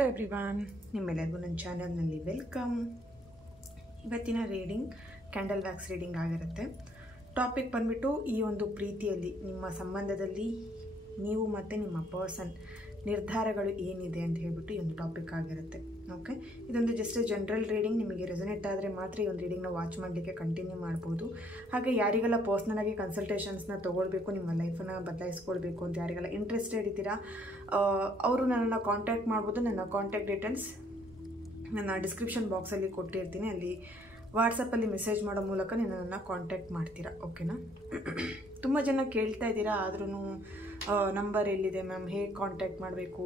Hello everyone, ನಿಮ್ಮೆಲ್ಲರಿಗೂ ನನ್ನ ಚಾನಲ್ನಲ್ಲಿ ವೆಲ್ಕಮ್. ಇವತ್ತಿನ ರೀಡಿಂಗ್ ಕ್ಯಾಂಡಲ್ ವ್ಯಾಕ್ಸ್ ರೀಡಿಂಗ್ ಆಗಿರುತ್ತೆ. ಟಾಪಿಕ್ ಬಂದ್ಬಿಟ್ಟು ಈ ಒಂದು ಪ್ರೀತಿಯಲ್ಲಿ ನಿಮ್ಮ ಸಂಬಂಧದಲ್ಲಿ ನೀವು ಮತ್ತು ನಿಮ್ಮ ಪರ್ಸನ್ ನಿರ್ಧಾರಗಳು ಏನಿದೆ ಅಂತ ಹೇಳ್ಬಿಟ್ಟು ಈ ಒಂದು ಟಾಪಿಕ್ ಆಗಿರುತ್ತೆ. ಓಕೆ, ಇದೊಂದು ಜಸ್ಟ್ ಜನರಲ್ ರೀಡಿಂಗ್. ನಿಮಗೆ ರೆಸೊನೇಟ್ ಆದರೆ ಮಾತ್ರ ಈ ಒಂದು ರೀಡಿಂಗ್ನ ವಾಚ್ ಮಾಡಲಿಕ್ಕೆ ಕಂಟಿನ್ಯೂ ಮಾಡ್ಬೋದು. ಹಾಗೆ ಯಾರಿಗೆಲ್ಲ ಪರ್ಸ್ನಲಾಗಿ ಕನ್ಸಲ್ಟೇಷನ್ಸ್ನ ತೊಗೊಳ್ಬೇಕು, ನಿಮ್ಮ ಲೈಫನ್ನು ಬದಲಾಯಿಸ್ಕೊಳ್ಬೇಕು ಅಂತ ಯಾರಿಗೆಲ್ಲ ಇಂಟ್ರೆಸ್ಟೆಡ್ ಇದ್ದೀರಾ ಅವರು ನನ್ನನ್ನು ಕಾಂಟ್ಯಾಕ್ಟ್ ಮಾಡ್ಬೋದು. ನನ್ನ ಕಾಂಟ್ಯಾಕ್ಟ್ ಡೀಟೇಲ್ಸ್ ನನ್ನ ಡಿಸ್ಕ್ರಿಪ್ಷನ್ ಬಾಕ್ಸಲ್ಲಿ ಕೊಟ್ಟಿರ್ತೀನಿ. ಅಲ್ಲಿ ವಾಟ್ಸಪ್ಪಲ್ಲಿ ಮೆಸೇಜ್ ಮಾಡೋ ಮೂಲಕ ನನ್ನನ್ನು ಕಾಂಟ್ಯಾಕ್ಟ್ ಮಾಡ್ತೀರಾ. ಓಕೆನಾ? ತುಂಬ ಜನ ಕೇಳ್ತಾ ಇದ್ದೀರಾ, ಆದ್ರೂ ನಂಬರ್ ಎಲ್ಲಿದೆ ಮ್ಯಾಮ್, ಹೇಗೆ ಕಾಂಟ್ಯಾಕ್ಟ್ ಮಾಡಬೇಕು?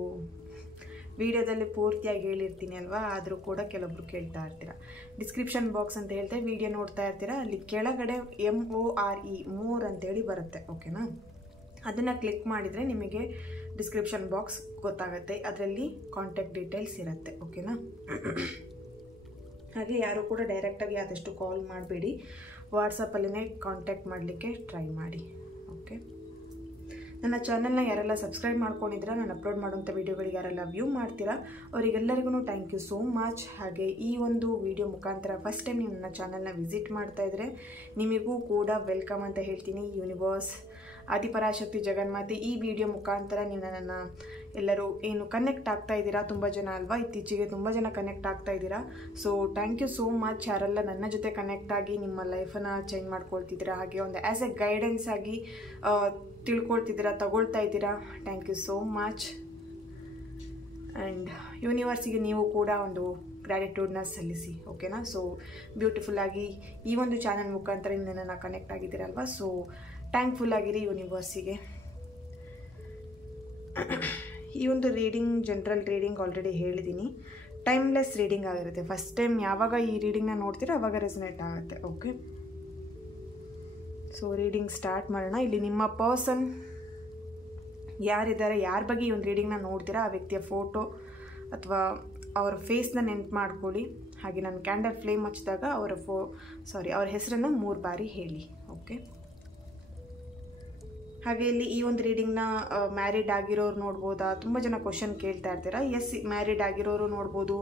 ವಿಡಿಯೋದಲ್ಲಿ ಪೂರ್ತಿಯಾಗಿ ಹೇಳಿರ್ತೀನಿ ಅಲ್ವಾ, ಆದರೂ ಕೂಡ ಕೆಲವೊಬ್ರು ಕೇಳ್ತಾ ಇರ್ತೀರಾ. ಡಿಸ್ಕ್ರಿಪ್ಷನ್ ಬಾಕ್ಸ್ ಅಂತ ಹೇಳ್ತಾ ವಿಡಿಯೋ ನೋಡ್ತಾ ಇರ್ತೀರಾ, ಅಲ್ಲಿ ಕೆಳಗಡೆ MORE ಮೋರ್ ಅಂತೇಳಿ ಬರುತ್ತೆ. ಓಕೆನಾ? ಅದನ್ನು ಕ್ಲಿಕ್ ಮಾಡಿದರೆ ನಿಮಗೆ ಡಿಸ್ಕ್ರಿಪ್ಷನ್ ಬಾಕ್ಸ್ ಗೊತ್ತಾಗುತ್ತೆ. ಅದರಲ್ಲಿ ಕಾಂಟ್ಯಾಕ್ಟ್ ಡೀಟೇಲ್ಸ್ ಇರುತ್ತೆ. ಓಕೆನಾ? ಹಾಗೆ ಯಾರು ಕೂಡ ಡೈರೆಕ್ಟಾಗಿ ಆದಷ್ಟು ಕಾಲ್ ಮಾಡಬೇಡಿ, ವಾಟ್ಸಪ್ಪಲ್ಲೇ ಕಾಂಟ್ಯಾಕ್ಟ್ ಮಾಡಲಿಕ್ಕೆ ಟ್ರೈ ಮಾಡಿ. ಓಕೆ, ನನ್ನ ಚಾನಲ್ನ ಯಾರೆಲ್ಲ ಸಬ್ಸ್ಕ್ರೈಬ್ ಮಾಡ್ಕೊಂಡಿದ್ದೀರಾ, ನಾನು ಅಪ್ಲೋಡ್ ಮಾಡುವಂಥ ವೀಡಿಯೋಗಳಿಗೆ ಯಾರೆಲ್ಲ ವ್ಯೂ ಮಾಡ್ತೀರಾ ಅವರಿಗೆಲ್ಲರಿಗೂ ಥ್ಯಾಂಕ್ ಯು ಸೋ ಮಚ್. ಹಾಗೆ ಈ ಒಂದು ವಿಡಿಯೋ ಮುಖಾಂತರ ಫಸ್ಟ್ ಟೈಮ್ ನೀವು ನನ್ನ ಚಾನಲ್ನ ವಿಸಿಟ್ ಮಾಡ್ತಾ ಇದ್ದರೆ ನಿಮಗೂ ಕೂಡ ವೆಲ್ಕಮ್ ಅಂತ ಹೇಳ್ತೀನಿ. ಯೂನಿವರ್ಸ್, ಆದಿಪರಾಶಕ್ತಿ, ಜಗನ್ಮಾತೆ, ಈ ವಿಡಿಯೋ ಮುಖಾಂತರ ನೀವು ನನ್ನನ್ನು ಎಲ್ಲರೂ ಏನು ಕನೆಕ್ಟ್ ಆಗ್ತಾ ಇದ್ದೀರಾ, ತುಂಬ ಜನ ಅಲ್ವಾ, ಇತ್ತೀಚೆಗೆ ತುಂಬ ಜನ ಕನೆಕ್ಟ್ ಆಗ್ತಾ ಇದ್ದೀರಾ. So thank you so much. ಯಾರೆಲ್ಲ ನನ್ನ ಜೊತೆ ಕನೆಕ್ಟ್ ಆಗಿ ನಿಮ್ಮ ಲೈಫನ್ನು ಚೇಂಜ್ ಮಾಡ್ಕೊಳ್ತಿದ್ದೀರಾ, ಹಾಗೆ ಒಂದು ಆ್ಯಸ್ ಎ ಗೈಡೆನ್ಸ್ ಆಗಿ ತಿಳ್ಕೊಳ್ತಿದ್ದೀರಾ, ತಗೊಳ್ತಾ ಇದ್ದೀರಾ, thank you so much. And ಯೂನಿವರ್ಸಿಗೆ ನೀವು ಕೂಡ ಒಂದು ಗ್ರ್ಯಾಟಿಟ್ಯೂಡ್ನ ಸಲ್ಲಿಸಿ. ಓಕೆನಾ? ಸೊ ಬ್ಯೂಟಿಫುಲ್ಲಾಗಿ ಈ ಒಂದು ಚಾನಲ್ ಮುಖಾಂತರ ನನ್ನನ್ನು ಕನೆಕ್ಟ್ ಆಗಿದ್ದೀರಲ್ವಾ, ಸೊ ಥ್ಯಾಂಕ್ಫುಲ್ ಆಗಿರಿ ಯೂನಿವರ್ಸಿಗೆ. ಈ ಒಂದು ರೀಡಿಂಗ್ ಜನರಲ್ ರೀಡಿಂಗ್ ಆಲ್ರೆಡಿ ಹೇಳಿದ್ದೀನಿ, ಟೈಮ್ಲೆಸ್ ರೀಡಿಂಗ್ ಆಗಿರುತ್ತೆ. ಫಸ್ಟ್ ಟೈಮ್ ಯಾವಾಗ ಈ ರೀಡಿಂಗ್ನ ನೋಡ್ತೀರಾ ಆವಾಗ ರೆಸೊನೇಟ್ ಆಗುತ್ತೆ. ಓಕೆ, ಸೊ ರೀಡಿಂಗ್ ಸ್ಟಾರ್ಟ್ ಮಾಡೋಣ. ಇಲ್ಲಿ ನಿಮ್ಮ ಪರ್ಸನ್ ಯಾರಿದ್ದಾರೆ, ಯಾರ ಬಗ್ಗೆ ಈ ಒಂದು ರೀಡಿಂಗ್ನ ನೋಡ್ತೀರಾ ಆ ವ್ಯಕ್ತಿಯ ಫೋಟೋ ಅಥವಾ ಅವರ ಫೇಸ್ನ ನೆನ್ಪು ಮಾಡ್ಕೊಳ್ಳಿ. ಹಾಗೆ ನಾನು ಕ್ಯಾಂಡಲ್ ಫ್ಲೇಮ್ ಹಚ್ಚಿದಾಗ ಅವ್ರ ಹೆಸರನ್ನು 3 ಬಾರಿ ಹೇಳಿ. ಓಕೆ, ಹಾಗೆ ಇಲ್ಲಿ ಈ ಒಂದು ರೀಡಿಂಗ್ನ ಮ್ಯಾರಿಡ್ ಆಗಿರೋರು ನೋಡ್ಬೋದಾ? ತುಂಬ ಜನ ಕ್ವಶನ್ ಕೇಳ್ತಾ ಇರ್ತೀರಾ. ಎಸ್, ಮ್ಯಾರಿಡ್ ಆಗಿರೋರು ನೋಡ್ಬೋದು.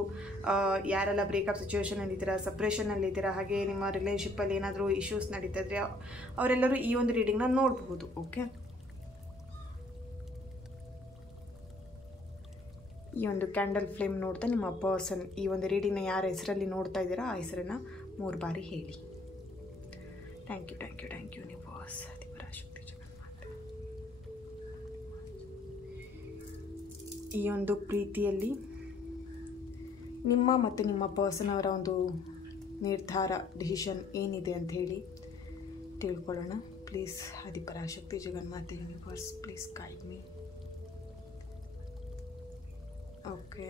ಯಾರೆಲ್ಲ ಬ್ರೇಕಪ್ ಸಿಚುವೇಷನಲ್ಲಿ ಇದ್ದೀರಾ, ಸಪ್ರೇಷನಲ್ಲಿ ಇದ್ದೀರಾ, ಹಾಗೆ ನಿಮ್ಮ ರಿಲೇಷನ್ಶಿಪ್ಪಲ್ಲಿ ಏನಾದರೂ ಇಶ್ಯೂಸ್ ನಡೀತಾ ಇದ್ರೆ ಅವರೆಲ್ಲರೂ ಈ ಒಂದು ರೀಡಿಂಗ್ನ ನೋಡ್ಬೋದು. ಓಕೆ, ಈ ಒಂದು ಕ್ಯಾಂಡಲ್ ಫ್ಲೇಮ್ ನೋಡ್ತಾ ನಿಮ್ಮ ಪರ್ಸನ್ ಈ ಒಂದು ರೀಡಿಂಗ್ನ ಯಾರ ಹೆಸರಲ್ಲಿ ನೋಡ್ತಾ ಇದ್ದೀರಾ ಆ ಹೆಸರನ್ನು 3 ಬಾರಿ ಹೇಳಿ. Thank you, thank you, thank you universe, Adiparashakti, ಜಗನ್ಮಾತೆ. ಈ ಒಂದು ಪ್ರೀತಿಯಲ್ಲಿ ನಿಮ್ಮ ಮತ್ತು ನಿಮ್ಮ ಪರ್ಸನ್ ಅವರ ಒಂದು ನಿರ್ಧಾರ, ಡಿಸಿಷನ್ ಏನಿದೆ ಅಂತ ಹೇಳಿ ತಿಳ್ಕೊಳ್ಳೋಣ. ಪ್ಲೀಸ್ ಆದಿಪರಾಶಕ್ತಿ, ಜಗನ್ಮಾತೆ, universe, please guide me. Okay,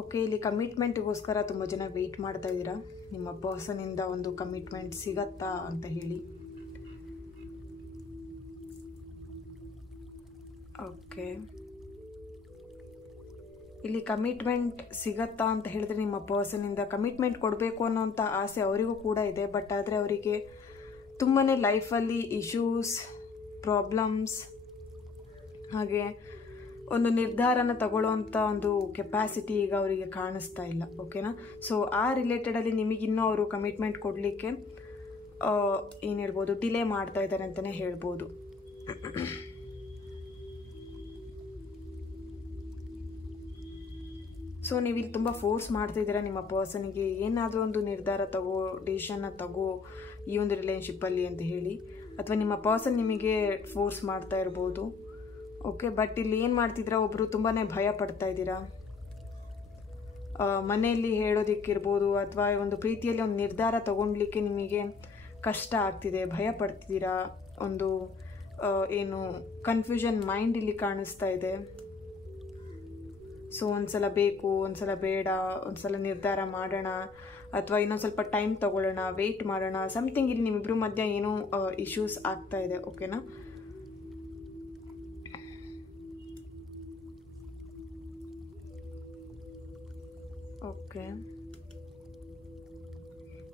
okay, ಇಲ್ಲಿ ಕಮಿಟ್ಮೆಂಟ್ಗೋಸ್ಕರ ತುಂಬ ಜನ ವೆಯ್ಟ್ ಮಾಡ್ತಾ ಇದ್ದೀರಾ. ನಿಮ್ಮ ಪರ್ಸನಿಂದ ಒಂದು ಕಮಿಟ್ಮೆಂಟ್ ಸಿಗತ್ತಾ ಅಂತ ಹೇಳಿ. ಓಕೆ, ಇಲ್ಲಿ ಕಮಿಟ್ಮೆಂಟ್ ಸಿಗತ್ತಾ ಅಂತ ಹೇಳಿದ್ರೆ ನಿಮ್ಮ ಪರ್ಸನಿಂದ ಕಮಿಟ್ಮೆಂಟ್ ಕೊಡಬೇಕು ಅನ್ನೋಂಥ ಆಸೆ ಅವರಿಗೂ ಕೂಡ ಇದೆ. ಬಟ್ ಆದರೆ ಅವರಿಗೆ ತುಂಬಾ ಲೈಫಲ್ಲಿ ಇಶ್ಯೂಸ್, ಪ್ರಾಬ್ಲಮ್ಸ್, ಹಾಗೆ ಒಂದು ನಿರ್ಧಾರನ ತಗೊಳ್ಳೋವಂಥ ಒಂದು ಕೆಪಾಸಿಟಿ ಈಗ ಅವರಿಗೆ ಕಾಣಿಸ್ತಾ ಇಲ್ಲ. ಓಕೆನಾ? ಸೊ ಆ ರಿಲೇಟೆಡಲ್ಲಿ ನಿಮಗಿನ್ನೂ ಅವರು ಕಮಿಟ್ಮೆಂಟ್ ಕೊಡಲಿಕ್ಕೆ ಏನು ಹೇಳ್ಬೋದು, ಡಿಲೇ ಮಾಡ್ತಾ ಇದ್ದಾರೆ ಅಂತಲೇ ಹೇಳ್ಬೋದು. ಸೊ ನೀವಿಲ್ಲಿ ತುಂಬ ಫೋರ್ಸ್ ಮಾಡ್ತಾಯಿದ್ದೀರಾ ನಿಮ್ಮ ಪರ್ಸನಿಗೆ, ಏನಾದರೂ ಒಂದು ನಿರ್ಧಾರ ತಗೋ, ಡಿಸಿಷನ್ನ ತಗೋ ಈ ಒಂದು ರಿಲೇಷನ್ಶಿಪ್ಪಲ್ಲಿ ಅಂತ ಹೇಳಿ, ಅಥವಾ ನಿಮ್ಮ ಪರ್ಸನ್ ನಿಮಗೆ ಫೋರ್ಸ್ ಮಾಡ್ತಾ ಇರ್ಬೋದು. ಓಕೆ, ಬಟ್ ಇಲ್ಲಿ ಏನು ಮಾಡ್ತಿದ್ದೀರಾ, ಒಬ್ಬರು ತುಂಬಾ ಭಯ ಪಡ್ತಾ ಇದ್ದೀರಾ. ಮನೆಯಲ್ಲಿ ಹೇಳೋದಕ್ಕಿರ್ಬೋದು, ಅಥವಾ ಒಂದು ಪ್ರೀತಿಯಲ್ಲಿ ಒಂದು ನಿರ್ಧಾರ ತಗೊಳ್ಲಿಕ್ಕೆ ನಿಮಗೆ ಕಷ್ಟ ಆಗ್ತಿದೆ, ಭಯ ಪಡ್ತಿದ್ದೀರಾ. ಒಂದು ಏನು ಕನ್ಫ್ಯೂಷನ್ ಮೈಂಡ್ ಇಲ್ಲಿ ಕಾಣಿಸ್ತಾ ಇದೆ. ಸೊ ಒಂದ್ಸಲ ಬೇಕು, ಒಂದ್ಸಲ ಬೇಡ, ಒಂದ್ಸಲ ನಿರ್ಧಾರ ಮಾಡೋಣ, ಅಥವಾ ಇನ್ನೊಂದು ಸ್ವಲ್ಪ ಟೈಮ್ ತೊಗೊಳ್ಳೋಣ, ವೆಯ್ಟ್ ಮಾಡೋಣ, ಸಮಥಿಂಗ್. ಇಲ್ಲಿ ನಿಮ್ಮಿಬ್ಬರ ಮಧ್ಯೆ ಏನೋ ಇಶ್ಯೂಸ್ ಆಗ್ತಾ ಇದೆ. ಓಕೆನಾ? ಓಕೆ,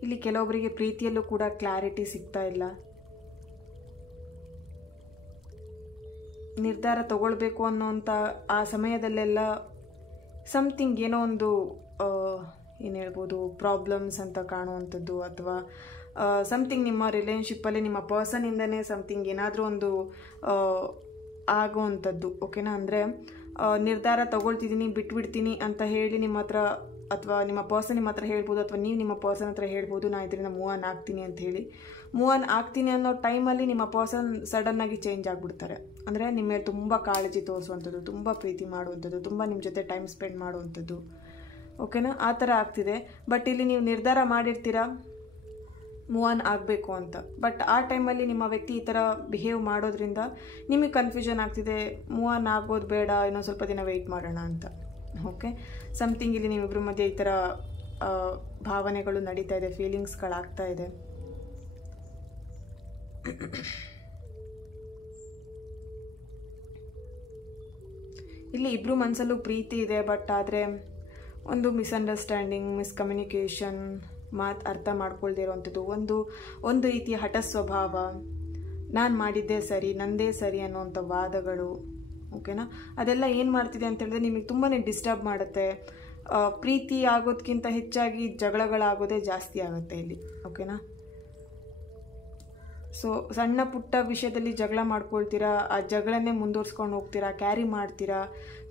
ಇಲ್ಲಿ ಕೆಲವೊಬ್ಬರಿಗೆ ಪ್ರೀತಿಯಲ್ಲೂ ಕೂಡ ಕ್ಲಾರಿಟಿ ಸಿಗ್ತಾ ಇಲ್ಲ. ನಿರ್ಧಾರ ತಗೊಳ್ಬೇಕು ಅನ್ನೋಂಥ ಆ ಸಮಯದಲ್ಲೆಲ್ಲ ಸಮಥಿಂಗ್ ಏನೋ ಒಂದು ಏನು ಹೇಳ್ಬೋದು ಪ್ರಾಬ್ಲಮ್ಸ್ ಅಂತ ಕಾಣುವಂಥದ್ದು, ಅಥವಾ ಸಮಥಿಂಗ್ ನಿಮ್ಮ ರಿಲೇಶನ್ಶಿಪ್ಪಲ್ಲಿ ನಿಮ್ಮ ಪರ್ಸನಿಂದನೇ ಸಮಥಿಂಗ್ ಏನಾದರೂ ಒಂದು ಆಗುವಂಥದ್ದು. ಓಕೆನಾ? ಅಂದರೆ ನಿರ್ಧಾರ ತಗೊಳ್ತಿದ್ದೀನಿ, ಬಿಟ್ಬಿಡ್ತೀನಿ ಅಂತ ಹೇಳಿ ನಿಮ್ಮ ಹತ್ರ, ಅಥವಾ ನಿಮ್ಮ ಪರ್ಸನ್ ನಿಮ್ಮ ಹತ್ರ ಹೇಳ್ಬೋದು, ಅಥವಾ ನೀವು ನಿಮ್ಮ ಪರ್ಸನ್ ಹತ್ರ ಹೇಳ್ಬೋದು, ನಾನು ಇದರಿಂದ ಮೂವ್ ಆನ್ ಆಗ್ತೀನಿ ಅಂತ ಹೇಳಿ. ಮೂವ್ ಆನ್ ಆಗ್ತೀನಿ ಅನ್ನೋ ಟೈಮಲ್ಲಿ ನಿಮ್ಮ ಪರ್ಸನ್ ಸಡನ್ನಾಗಿ ಚೇಂಜ್ ಆಗಿಬಿಡ್ತಾರೆ. ಅಂದರೆ ನಿಮ್ಮ ಮೇಲೆ ತುಂಬ ಕಾಳಜಿ ತೋರಿಸುವಂಥದ್ದು, ತುಂಬ ಪ್ರೀತಿ ಮಾಡುವಂಥದ್ದು, ತುಂಬ ನಿಮ್ಮ ಜೊತೆ ಟೈಮ್ ಸ್ಪೆಂಡ್ ಮಾಡುವಂಥದ್ದು. ಓಕೆನಾ? ಆ ಥರ ಆಗ್ತಿದೆ. ಬಟ್ ಇಲ್ಲಿ ನೀವು ನಿರ್ಧಾರ ಮಾಡಿರ್ತೀರಾ ಮೂವ್ ಆನ್ ಆಗಬೇಕು ಅಂತ. ಬಟ್ ಆ ಟೈಮಲ್ಲಿ ನಿಮ್ಮ ವ್ಯಕ್ತಿ ಈ ಥರ ಬಿಹೇವ್ ಮಾಡೋದ್ರಿಂದ ನಿಮಗೆ ಕನ್ಫ್ಯೂಷನ್ ಆಗ್ತಿದೆ, ಮೂವ್ ಆನ್ ಆಗೋದು ಬೇಡ, ಇನ್ನೊಂದು ಸ್ವಲ್ಪ ದಿನ ವೆಯ್ಟ್ ಮಾಡೋಣ ಅಂತ. ಓಕೆ, ಸಮಥಿಂಗ್ ಇಲ್ಲಿ ನಿಮ್ಮಿಬ್ಬರ ಮಧ್ಯೆ ಈ ಥರ ಭಾವನೆಗಳು ನಡೀತಾ ಇದೆ, ಫೀಲಿಂಗ್ಸ್ಗಳಾಗ್ತಾ ಇದೆ. ಇಲ್ಲಿ ಇಬ್ಬರು ಮನಸ್ಸಲ್ಲೂ ಪ್ರೀತಿ ಇದೆ, ಬಟ್ ಆದರೆ ಒಂದು ಮಿಸ್ಅಂಡರ್ಸ್ಟ್ಯಾಂಡಿಂಗ್, ಮಿಸ್ಕಮ್ಯುನಿಕೇಷನ್, ಅರ್ಥ ಮಾಡ್ಕೊಳ್ದೇ ಇರೋವಂಥದ್ದು, ಒಂದು ರೀತಿಯ ಹಠ ಸ್ವಭಾವ, ನಾನು ಮಾಡಿದ್ದೇ ಸರಿ, ನಂದೇ ಸರಿ ಅನ್ನೋವಂಥ ವಾದಗಳು. ಓಕೆನಾ? ಅದೆಲ್ಲ ಏನು ಮಾಡ್ತಿದೆ ಅಂತ ಹೇಳಿದ್ರೆ ನಿಮಗೆ ತುಂಬಾ ಡಿಸ್ಟರ್ಬ್ ಮಾಡುತ್ತೆ. ಪ್ರೀತಿ ಆಗೋದಕ್ಕಿಂತ ಹೆಚ್ಚಾಗಿ ಜಗಳಗಳಾಗೋದೇ ಜಾಸ್ತಿ ಆಗುತ್ತೆ ಇಲ್ಲಿ. ಓಕೆನಾ? ಸೊ ಸಣ್ಣ ಪುಟ್ಟ ವಿಷಯದಲ್ಲಿ ಜಗಳ ಮಾಡ್ಕೊಳ್ತೀರಾ, ಆ ಜಗಳನ್ನೇ ಮುಂದುವರ್ಸ್ಕೊಂಡು ಹೋಗ್ತೀರಾ, ಕ್ಯಾರಿ ಮಾಡ್ತೀರಾ,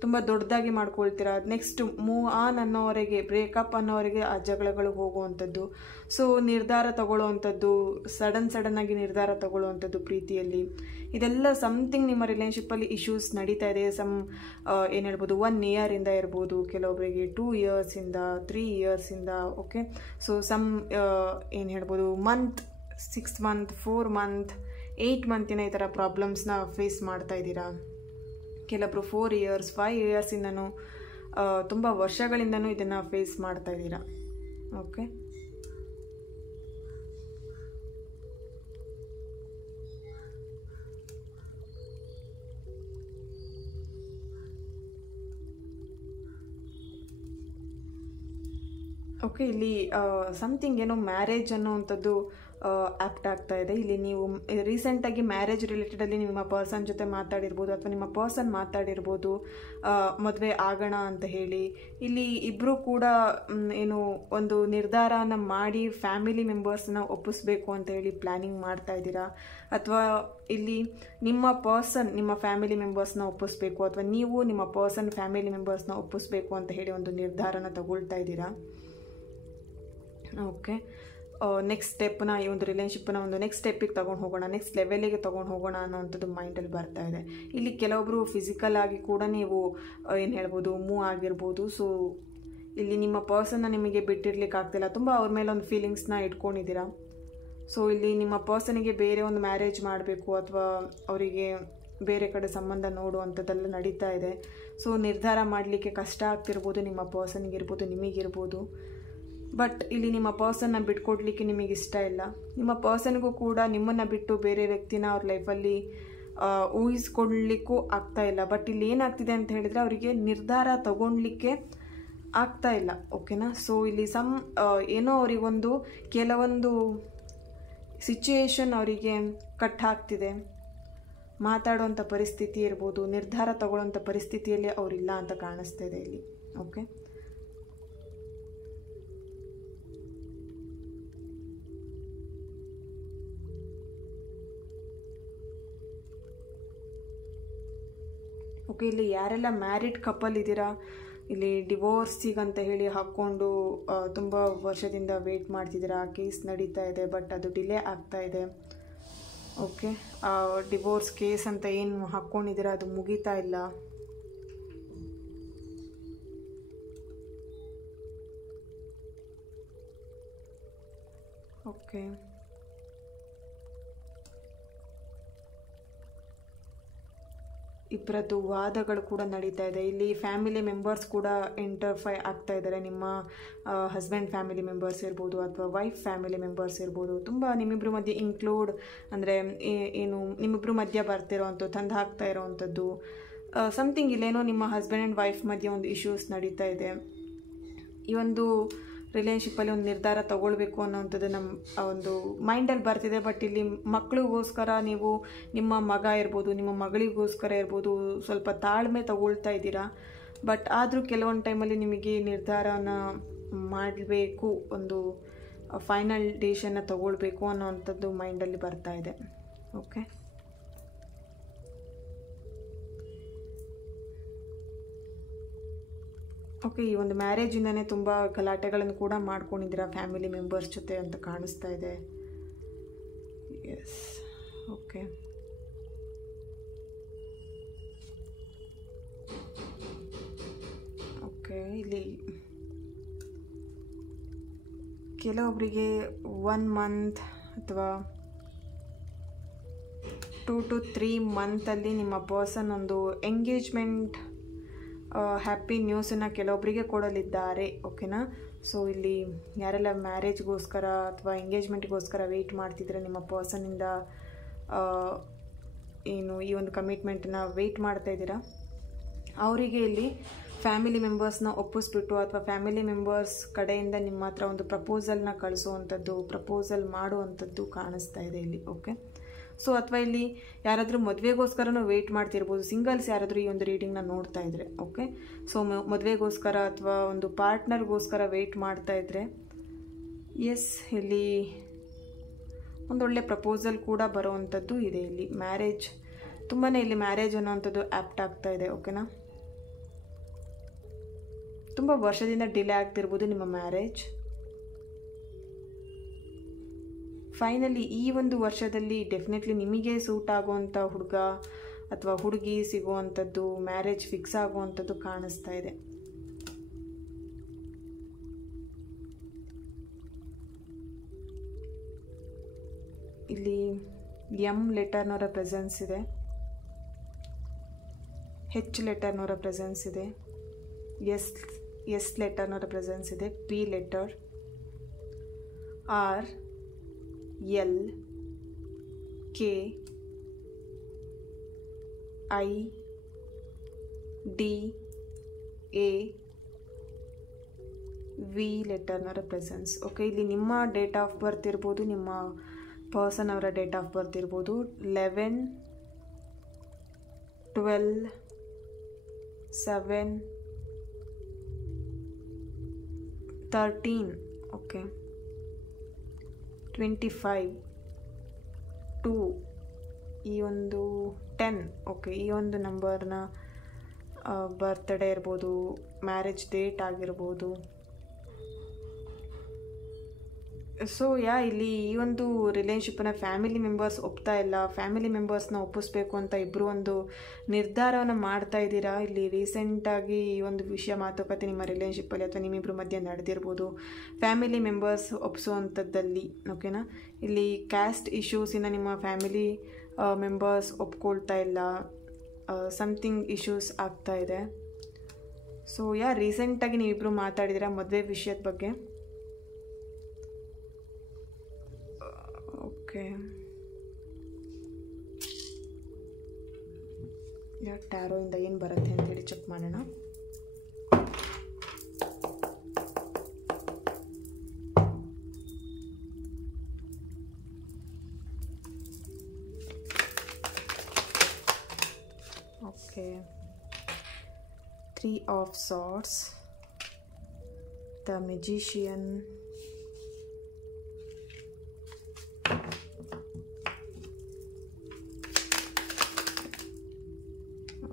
ತುಂಬ ದೊಡ್ಡದಾಗಿ ಮಾಡ್ಕೊಳ್ತೀರಾ. ನೆಕ್ಸ್ಟ್ ಮೂವ್ ಆನ್ ಅನ್ನೋವರೆಗೆ, ಬ್ರೇಕಪ್ ಅನ್ನೋವರೆಗೆ ಆ ಜಗಳಗಳು ಹೋಗುವಂಥದ್ದು. ಸೊ ನಿರ್ಧಾರ ತಗೊಳ್ಳುವಂಥದ್ದು, ಸಡನ್ನಾಗಿ ನಿರ್ಧಾರ ತಗೊಳ್ಳುವಂಥದ್ದು ಪ್ರೀತಿಯಲ್ಲಿ. ಇದೆಲ್ಲ ಸಮಥಿಂಗ್ ನಿಮ್ಮ ರಿಲೇಶನ್ಶಿಪ್ಪಲ್ಲಿ ಇಶ್ಯೂಸ್ ನಡೀತಾ ಇದೆ. ಏನು ಹೇಳ್ಬೋದು, 1 ಇಯರಿಂದ ಇರ್ಬೋದು, ಕೆಲವೊಬ್ಬರಿಗೆ 2 ಇಯರ್ಸಿಂದ, 3 ಇಯರ್ಸಿಂದ. ಓಕೆ, ಸೊ ಏನು ಹೇಳ್ಬೋದು, 6 ಮಂತ್, 4 ಮಂತ್, 8 ಮಂತಿನ ಈ ಥರ ಪ್ರಾಬ್ಲಮ್ಸ್ನ ಫೇಸ್ ಮಾಡ್ತಾ ಇದ್ದೀರಾ. ಕೆಲವೊಬ್ರು 4 ಇಯರ್ಸ್, 5 ಇಯರ್ಸಿಂದನೂ, ತುಂಬ ವರ್ಷಗಳಿಂದನೂ ಇದನ್ನು ಫೇಸ್ ಮಾಡ್ತಾ ಇದ್ದೀರಾ. ಓಕೆ, ಓಕೆ, ಇಲ್ಲಿ ಸಮಥಿಂಗ್ ಏನೋ ಮ್ಯಾರೇಜ್ ಅನ್ನೋವಂಥದ್ದು ಆ್ಯಪ್ಟ್ ಆಗ್ತಾ ಇದೆ. ಇಲ್ಲಿ ನೀವು ರೀಸೆಂಟಾಗಿ ಮ್ಯಾರೇಜ್ ರಿಲೇಟೆಡಲ್ಲಿ ನಿಮ್ಮ ಪರ್ಸನ್ ಜೊತೆ ಮಾತಾಡಿರ್ಬೋದು, ಅಥವಾ ನಿಮ್ಮ ಪರ್ಸನ್ ಮಾತಾಡಿರ್ಬೋದು ಮದುವೆ ಆಗೋಣ ಅಂತ ಹೇಳಿ. ಇಲ್ಲಿ ಇಬ್ಬರು ಕೂಡ ಏನು ಒಂದು ನಿರ್ಧಾರನ ಮಾಡಿ ಫ್ಯಾಮಿಲಿ ಮೆಂಬರ್ಸ್ನ ಒಪ್ಪಿಸ್ಬೇಕು ಅಂತ ಹೇಳಿ ಪ್ಲ್ಯಾನಿಂಗ್ ಮಾಡ್ತಾ ಇದ್ದೀರಾ, ಅಥವಾ ಇಲ್ಲಿ ನಿಮ್ಮ ಪರ್ಸನ್ ನಿಮ್ಮ ಫ್ಯಾಮಿಲಿ ಮೆಂಬರ್ಸ್ನ ಒಪ್ಪಿಸ್ಬೇಕು, ಅಥವಾ ನೀವು ನಿಮ್ಮ ಪರ್ಸನ್ ಫ್ಯಾಮಿಲಿ ಮೆಂಬರ್ಸ್ನ ಒಪ್ಪಿಸ್ಬೇಕು ಅಂತ ಹೇಳಿ ಒಂದು ನಿರ್ಧಾರನ ತಗೊಳ್ತಾ ಇದ್ದೀರಾ. ಓಕೆ, ನೆಕ್ಸ್ಟ್ ಸ್ಟೆಪ್ನ, ಈ ಒಂದು ರಿಲೇಶನ್ಶಿಪ್ನ ಒಂದು ನೆಕ್ಸ್ಟ್ ಸ್ಟೆಪ್ಪಿಗೆ ತೊಗೊಂಡು ಹೋಗೋಣ, ನೆಕ್ಸ್ಟ್ ಲೆವೆಲಿಗೆ ತೊಗೊಂಡು ಹೋಗೋಣ ಅನ್ನೋವಂಥದ್ದು ಮೈಂಡಲ್ಲಿ ಬರ್ತಾ ಇದೆ. ಇಲ್ಲಿ ಕೆಲವೊಬ್ಬರು ಫಿಸಿಕಲ್ ಆಗಿ ಕೂಡ ನೀವು ಏನು ಹೇಳ್ಬೋದು, ಮೂವ್ ಆಗಿರ್ಬೋದು. ಸೊ ಇಲ್ಲಿ ನಿಮ್ಮ ಪರ್ಸನ್ನ ನಿಮಗೆ ಬಿಟ್ಟಿರ್ಲಿಕ್ಕೆ ಆಗ್ತಿಲ್ಲ, ತುಂಬ ಅವ್ರ ಮೇಲೆ ಒಂದು ಫೀಲಿಂಗ್ಸ್ನ ಇಟ್ಕೊಂಡಿದ್ದೀರಾ. ಸೊ ಇಲ್ಲಿ ನಿಮ್ಮ ಪರ್ಸನಿಗೆ ಬೇರೆ ಒಂದು ಮ್ಯಾರೇಜ್ ಮಾಡಬೇಕು, ಅಥವಾ ಅವರಿಗೆ ಬೇರೆ ಕಡೆ ಸಂಬಂಧ ನೋಡುವಂಥದ್ದೆಲ್ಲ ನಡೀತಾ ಇದೆ. ಸೊ ನಿರ್ಧಾರ ಮಾಡಲಿಕ್ಕೆ ಕಷ್ಟ ಆಗ್ತಿರ್ಬೋದು, ನಿಮ್ಮ ಪರ್ಸನ್ಗಿರ್ಬೋದು, ನಿಮಗಿರ್ಬೋದು. ಬಟ್ ಇಲ್ಲಿ ನಿಮ್ಮ ಪರ್ಸನ್ನ ಬಿಟ್ಕೊಡ್ಲಿಕ್ಕೆ ನಿಮಗೆ ಇಷ್ಟ ಇಲ್ಲ. ನಿಮ್ಮ ಪರ್ಸನ್ಗೂ ಕೂಡ ನಿಮ್ಮನ್ನು ಬಿಟ್ಟು ಬೇರೆ ವ್ಯಕ್ತಿನ ಅವ್ರ ಲೈಫಲ್ಲಿ ಊಹಿಸ್ಕೊಡ್ಲಿಕ್ಕೂ ಆಗ್ತಾ ಇಲ್ಲ. ಬಟ್ ಇಲ್ಲಿ ಏನಾಗ್ತಿದೆ ಅಂತ ಹೇಳಿದರೆ ಅವರಿಗೆ ನಿರ್ಧಾರ ತಗೊಳ್ಲಿಕ್ಕೆ ಆಗ್ತಾ ಇಲ್ಲ. ಓಕೆನಾ? ಸೊ ಇಲ್ಲಿ ಏನೋ ಅವರಿಗೊಂದು ಕೆಲವೊಂದು ಸಿಚುಯೇಷನ್ ಅವರಿಗೆ ಕಟ್ ಹಾಕ್ತಿದೆ. ಮಾತಾಡುವಂಥ ಪರಿಸ್ಥಿತಿ ಇರ್ಬೋದು, ನಿರ್ಧಾರ ತಗೊಳ್ಳೋಂಥ ಪರಿಸ್ಥಿತಿಯಲ್ಲಿ ಅವರಿಲ್ಲ ಅಂತ ಕಾಣಿಸ್ತಾ ಇದೆ ಇಲ್ಲಿ. ಓಕೆ, ಓಕೆ, ಇಲ್ಲಿ ಯಾರೆಲ್ಲ ಮ್ಯಾರಿಡ್ ಕಪಲ್ ಇದ್ದೀರಾ, ಇಲ್ಲಿ ಡಿವೋರ್ಸಿಗಂತ ಹೇಳಿ ಹಾಕ್ಕೊಂಡು ತುಂಬ ವರ್ಷದಿಂದ ವೇಟ್ ಮಾಡ್ತಿದ್ದೀರಾ. ಕೇಸ್ ನಡೀತಾ ಇದೆ, ಬಟ್ ಅದು ಡಿಲೇ ಆಗ್ತಾ ಇದೆ. ಓಕೆ, ಡಿವೋರ್ಸ್ ಕೇಸ್ ಅಂತ ಏನು ಹಾಕ್ಕೊಂಡಿದ್ದೀರಾ ಅದು ಮುಗೀತಾ ಇಲ್ಲ. ಓಕೆ, ಇಬ್ಬರದ್ದು ವಾದಗಳು ಕೂಡ ನಡೀತಾ ಇದೆ. ಇಲ್ಲಿ ಫ್ಯಾಮಿಲಿ ಮೆಂಬರ್ಸ್ ಕೂಡ ಇಂಟರ್ಫೈ ಆಗ್ತಾ ಇದ್ದಾರೆ. ನಿಮ್ಮ ಹಸ್ಬೆಂಡ್ ಫ್ಯಾಮಿಲಿ ಮೆಂಬರ್ಸ್ ಇರ್ಬೋದು, ಅಥವಾ ವೈಫ್ ಫ್ಯಾಮಿಲಿ ಮೆಂಬರ್ಸ್ ಇರ್ಬೋದು. ತುಂಬ ನಿಮ್ಮಿಬ್ಬರ ಮಧ್ಯೆ ಇನ್ಕ್ಲೂಡ್ ಅಂದರೆ ಏನು ನಿಮ್ಮಿಬ್ಬರ ಮಧ್ಯೆ ಬರ್ತಿರೋವಂಥದ್ದು, ತಂದು ಹಾಕ್ತಾ ಇರೋವಂಥದ್ದು ಸಮಥಿಂಗ್. ಇಲ್ಲೇನೋ ನಿಮ್ಮ ಹಸ್ಬೆಂಡ್ ಆ್ಯಂಡ್ ವೈಫ್ ಮಧ್ಯೆ ಒಂದು ಇಶ್ಯೂಸ್ ನಡೀತಾ ಇದೆ. ಈ ಒಂದು ರಿಲೇಷನ್ಶಿಪ್ಪಲ್ಲಿ ಒಂದು ನಿರ್ಧಾರ ತಗೊಳ್ಬೇಕು ಅನ್ನೋವಂಥದ್ದು ನಮ್ಮ ಒಂದು ಮೈಂಡಲ್ಲಿ ಬರ್ತಿದೆ. ಬಟ್ ಇಲ್ಲಿ ಮಕ್ಕಳಿಗೋಸ್ಕರ ನೀವು ನಿಮ್ಮ ಮಗ ಇರ್ಬೋದು, ನಿಮ್ಮ ಮಗಳಿಗೋಸ್ಕರ ಇರ್ಬೋದು, ಸ್ವಲ್ಪ ತಾಳ್ಮೆ ತಗೊಳ್ತಾ ಇದ್ದೀರಾ. ಬಟ್ ಆದರೂ ಕೆಲವೊಂದು ಟೈಮಲ್ಲಿ ನಿಮಗೆ ನಿರ್ಧಾರನ ಮಾಡಬೇಕು, ಒಂದು ಫೈನಲ್ ಡಿಸಿಷನ್ನ ತಗೊಳ್ಬೇಕು ಅನ್ನೋವಂಥದ್ದು ಮೈಂಡಲ್ಲಿ ಬರ್ತಾ ಇದೆ. ಓಕೆ, ಈ ಒಂದು ಮ್ಯಾರೇಜಿಂದನೇ ತುಂಬ ಗಲಾಟೆಗಳನ್ನು ಕೂಡ ಮಾಡ್ಕೊಂಡಿದ್ದೀರಾ ಫ್ಯಾಮಿಲಿ ಮೆಂಬರ್ಸ್ ಜೊತೆ ಅಂತ ಕಾಣಿಸ್ತಾ ಇದೆ. Yes, okay. ಇಲ್ಲಿ ಕೆಲವೊಬ್ಬರಿಗೆ 1 ಮಂತ್ ಅಥವಾ 2 to 3 ಮಂತಲ್ಲಿ ನಿಮ್ಮ ಪರ್ಸನ್ ಒಂದು ಎಂಗೇಜ್ಮೆಂಟ್ ಹ್ಯಾಪಿ ನ್ಯೂಸನ್ನು ಕೆಲವೊಬ್ಬರಿಗೆ ಕೊಡಲಿದ್ದಾರೆ. ಓಕೆನಾ? ಸೊ ಇಲ್ಲಿ ಯಾರೆಲ್ಲ ಮ್ಯಾರೇಜ್ಗೋಸ್ಕರ ಅಥವಾ ಎಂಗೇಜ್ಮೆಂಟ್ಗೋಸ್ಕರ ವೆಯ್ಟ್ ಮಾಡ್ತಿದ್ರೆ, ನಿಮ್ಮ ಪರ್ಸನ್ನಿಂದ ಏನು ಈ ಒಂದು ಕಮಿಟ್ಮೆಂಟನ್ನ ವೆಯ್ಟ್ ಮಾಡ್ತಾ ಇದ್ದೀರಾ, ಅವರಿಗೆ ಇಲ್ಲಿ ಫ್ಯಾಮಿಲಿ ಮೆಂಬರ್ಸ್ನ ಒಪ್ಪಿಸ್ಬಿಟ್ಟು ಅಥವಾ ಫ್ಯಾಮಿಲಿ ಮೆಂಬರ್ಸ್ ಕಡೆಯಿಂದ ನಿಮ್ಮ ಹತ್ರ ಒಂದು ಪ್ರಪೋಸಲ್ನ ಕಳಿಸುವಂಥದ್ದು, ಪ್ರಪೋಸಲ್ ಮಾಡುವಂಥದ್ದು ಕಾಣಿಸ್ತಾ ಇದೆ ಇಲ್ಲಿ. ಓಕೆ, ಸೊ ಅಥವಾ ಇಲ್ಲಿ ಯಾರಾದರೂ ಮದುವೆಗೋಸ್ಕರನೂ ವೆಯ್ಟ್ ಮಾಡ್ತಿರ್ಬೋದು. ಸಿಂಗಲ್ಸ್ ಯಾರಾದರೂ ಈ ಒಂದು ರೀಡಿಂಗ್ನ ನೋಡ್ತಾ ಇದ್ರೆ, ಓಕೆ, ಸೊ ಮದುವೆಗೋಸ್ಕರ ಅಥವಾ ಒಂದು ಪಾರ್ಟ್ನರ್ಗೋಸ್ಕರ ವೆಯ್ಟ್ ಮಾಡ್ತಾ ಇದ್ರೆ, ಎಸ್, ಇಲ್ಲಿ ಒಂದೊಳ್ಳೆ ಪ್ರಪೋಸಲ್ ಕೂಡ ಬರೋವಂಥದ್ದು ಇದೆ. ಇಲ್ಲಿ ಮ್ಯಾರೇಜ್ ತುಂಬಾ ಇಲ್ಲಿ ಮ್ಯಾರೇಜ್ ಅನ್ನೋವಂಥದ್ದು ಆ್ಯಪ್ಟ್ ಆಗ್ತಾ ಇದೆ. ಓಕೆನಾ? ತುಂಬ ವರ್ಷದಿಂದ ಡಿಲೇ ಆಗ್ತಿರ್ಬೋದು ನಿಮ್ಮ ಮ್ಯಾರೇಜ್. ಫೈನಲಿ ಈ ಒಂದು ವರ್ಷದಲ್ಲಿ ಡೆಫಿನೆಟ್ಲಿ ನಿಮಗೆ ಸೂಟ್ ಆಗುವಂಥ ಹುಡುಗ ಅಥವಾ ಹುಡುಗಿ ಸಿಗುವಂಥದ್ದು, ಮ್ಯಾರೇಜ್ ಫಿಕ್ಸ್ ಆಗುವಂಥದ್ದು ಕಾಣಿಸ್ತಾ ಇದೆ. ಇಲ್ಲಿ ಎಂ ಲೆಟರ್ನವರ ಪ್ರೆಸೆನ್ಸ್ ಇದೆ, ಹೆಚ್ ಲೆಟರ್ನವರ ಪ್ರೆಸೆನ್ಸ್ ಇದೆ, ಎಸ್ ಲೆಟರ್ನವರ ಪ್ರೆಸೆನ್ಸ್ ಇದೆ, P letter, R, L, K, I, D, A, V ಲೆಟರ್ನವರ ಪ್ರೆಸೆನ್ಸ್. ಓಕೆ, ಇಲ್ಲಿ ನಿಮ್ಮ ಡೇಟ್ ಆಫ್ ಬರ್ತ್ ಇರ್ಬೋದು, ನಿಮ್ಮ ಪರ್ಸನ್ ಅವರ ಡೇಟ್ ಆಫ್ ಬರ್ತ್ ಇರ್ಬೋದು. 11, 12, 7, 13, ಓಕೆ, 25, 2, ಈ ಒಂದು 10, ಓಕೆ, ಈ ಒಂದು ನಂಬರ್ನ ಬರ್ತ್ಡೇ ಇರ್ಬೋದು, ಮ್ಯಾರೇಜ್ ಡೇಟ್ ಆಗಿರ್ಬೋದು. ಸೊ ಇಲ್ಲಿ ಈ ಒಂದು ರಿಲೇಷನ್ಶಿಪ್ಪನ್ನ ಫ್ಯಾಮಿಲಿ ಮೆಂಬರ್ಸ್ ಒಪ್ತಾ ಇಲ್ಲ, ಫ್ಯಾಮಿಲಿ ಮೆಂಬರ್ಸ್ನ ಒಪ್ಪಿಸ್ಬೇಕು ಅಂತ ಇಬ್ಬರು ಒಂದು ನಿರ್ಧಾರವನ್ನು ಮಾಡ್ತಾ ಇದ್ದೀರಾ. ಇಲ್ಲಿ ರೀಸೆಂಟಾಗಿ ಈ ಒಂದು ವಿಷಯ ಮಾತುಕತೆ ನಿಮ್ಮ ರಿಲೇಷನ್ಶಿಪ್ಪಲ್ಲಿ ಅಥವಾ ನಿಮ್ಮಿಬ್ಬರ ಮಧ್ಯೆ ನಡೆದಿರ್ಬೋದು, ಫ್ಯಾಮಿಲಿ ಮೆಂಬರ್ಸ್ ಒಪ್ಪಿಸುವಂಥದ್ದಲ್ಲಿ. ಓಕೆನಾ? ಇಲ್ಲಿ ಕ್ಯಾಸ್ಟ್ ಇಶ್ಯೂಸಿನ ನಿಮ್ಮ ಫ್ಯಾಮಿಲಿ ಮೆಂಬರ್ಸ್ ಒಪ್ಕೊಳ್ತಾ ಇಲ್ಲ, ಸಮಥಿಂಗ್ ಇಶ್ಯೂಸ್ ಆಗ್ತಾ ಇದೆ. ಸೊ ರೀಸೆಂಟಾಗಿ ನೀವಿಬ್ಬರು ಮಾತಾಡಿದ್ದೀರಾ ಮದುವೆ ವಿಷಯದ ಬಗ್ಗೆ. ಓಕೆ, ಟ್ಯಾರೋಯಿಂದ ಏನು ಬರುತ್ತೆ ಅಂತೇಳಿ ಚೆಕ್ ಮಾಡೋಣ. Okay, 3 of Swords, the Magician,